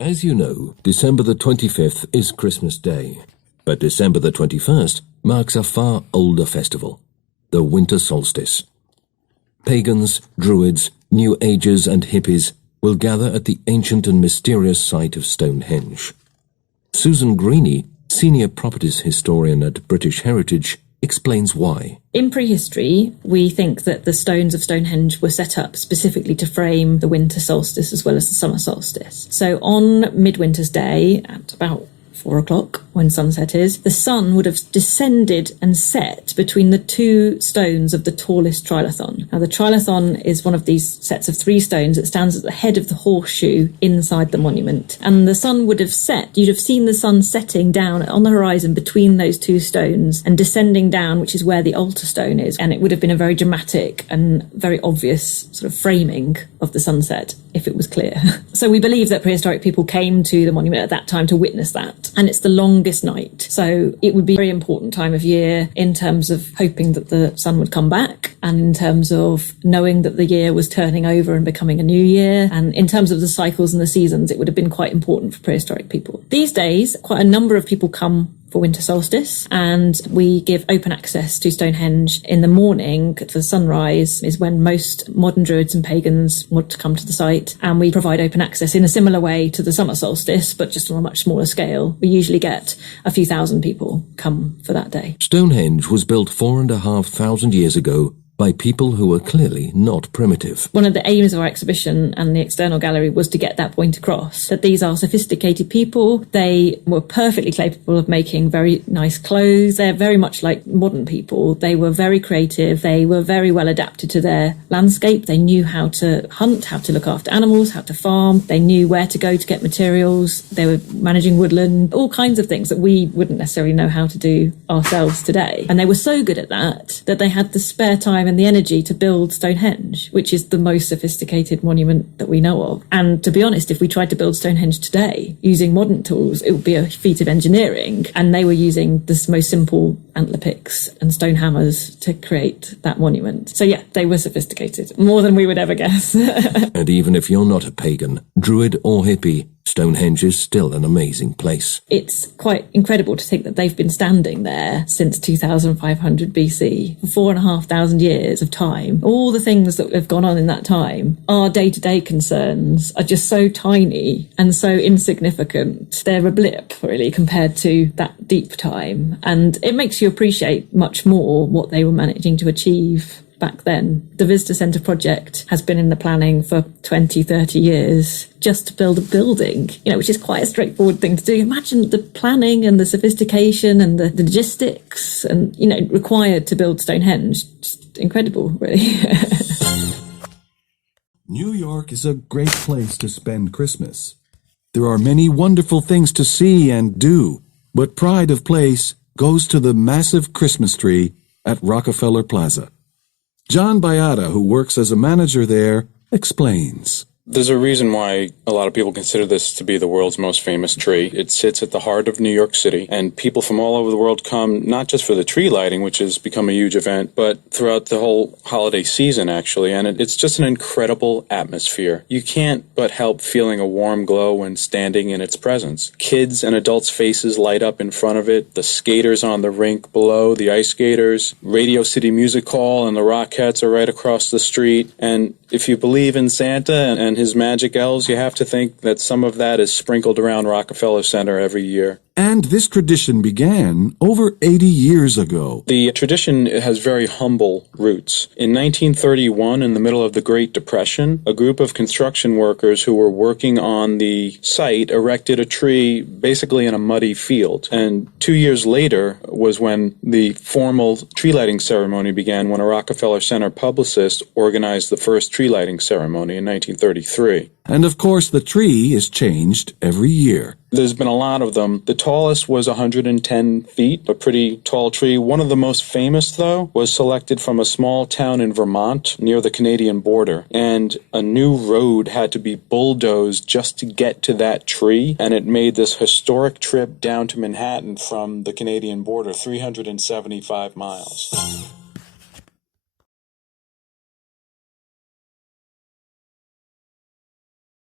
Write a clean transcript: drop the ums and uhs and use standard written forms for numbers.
As you know, December the 25th is Christmas Day, but December the 21st marks a far older festival, the winter solstice. Pagans, druids, New Agers and hippies will gather at the ancient and mysterious site of Stonehenge. Susan Greeny, senior properties historian at British Heritage, explains why. In prehistory, we think that the stones of Stonehenge were set up specifically to frame the winter solstice as well as the summer solstice. So on Midwinter's Day, at about 4 o'clock, when sunset is, the sun would have descended and set between the two stones of the tallest trilithon. Now, the trilithon is one of these sets of 3 stones that stands at the head of the horseshoe inside the monument. And the sun would have set, you'd have seen the sun setting down on the horizon between those 2 stones and descending down, which is where the altar stone is. And it would have been a very dramatic and very obvious sort of framing of the sunset if it was clear. So we believe that prehistoric people came to the monument at that time to witness that. And it's the longest night. So it would be a very important time of year in terms of hoping that the sun would come back, and in terms of knowing that the year was turning over and becoming a new year. And in terms of the cycles and the seasons, it would have been quite important for prehistoric people. These days, quite a number of people come for winter solstice, and we give open access to Stonehenge in the morning. The sunrise is when most modern druids and pagans want to come to the site, and we provide open access in a similar way to the summer solstice, but just on a much smaller scale. We usually get a few thousand people come for that day. Stonehenge was built 4,500 years ago by people who were clearly not primitive. One of the aims of our exhibition and the external gallery was to get that point across, that these are sophisticated people. They were perfectly capable of making very nice clothes. They're very much like modern people. They were very creative. They were very well adapted to their landscape. They knew how to hunt, how to look after animals, how to farm. They knew where to go to get materials. They were managing woodland, all kinds of things that we wouldn't necessarily know how to do ourselves today. And they were so good at that they had the spare time and the energy to build Stonehenge, which is the most sophisticated monument that we know of. And to be honest, if we tried to build Stonehenge today using modern tools, it would be a feat of engineering. And they were using the most simple antler picks and stone hammers to create that monument. So yeah, they were sophisticated, more than we would ever guess. And even if you're not a pagan, druid or hippie, Stonehenge is still an amazing place. It's quite incredible to think that they've been standing there since 2500 BC, for 4,500 years of time. All the things that have gone on in that time, our day-to-day concerns are just so tiny and so insignificant. They're a blip, really, compared to that deep time. And it makes you appreciate much more what they were managing to achieve back then. The Visitor Centre project has been in the planning for 20, 30 years just to build a building, which is quite a straightforward thing to do. Imagine the planning and the sophistication and the logistics and, required to build Stonehenge. Just incredible, really. New York is a great place to spend Christmas. There are many wonderful things to see and do, but pride of place goes to the massive Christmas tree at Rockefeller Plaza. John Bayada, who works as a manager there, explains. There's a reason why a lot of people consider this to be the world's most famous tree. It sits at the heart of New York City, and people from all over the world come not just for the tree lighting, which has become a huge event, but throughout the whole holiday season, actually, and it's just an incredible atmosphere. You can't but help feeling a warm glow when standing in its presence. Kids' and adults' faces light up in front of it, the skaters on the rink below, the ice skaters, Radio City Music Hall and the Rockettes are right across the street, and if you believe in Santa and his magic elves, you have to think that some of that is sprinkled around Rockefeller Center every year. And this tradition began over 80 years ago. The tradition has very humble roots. In 1931, in the middle of the Great Depression, a group of construction workers who were working on the site erected a tree basically in a muddy field. And 2 years later was when the formal tree lighting ceremony began, when a Rockefeller Center publicist organized the first tree lighting ceremony in 1933. And of course, the tree is changed every year. There's been a lot of them. The tallest was 110 feet, a pretty tall tree. One of the most famous, though, was selected from a small town in Vermont near the Canadian border. And a new road had to be bulldozed just to get to that tree. And it made this historic trip down to Manhattan from the Canadian border, 375 miles.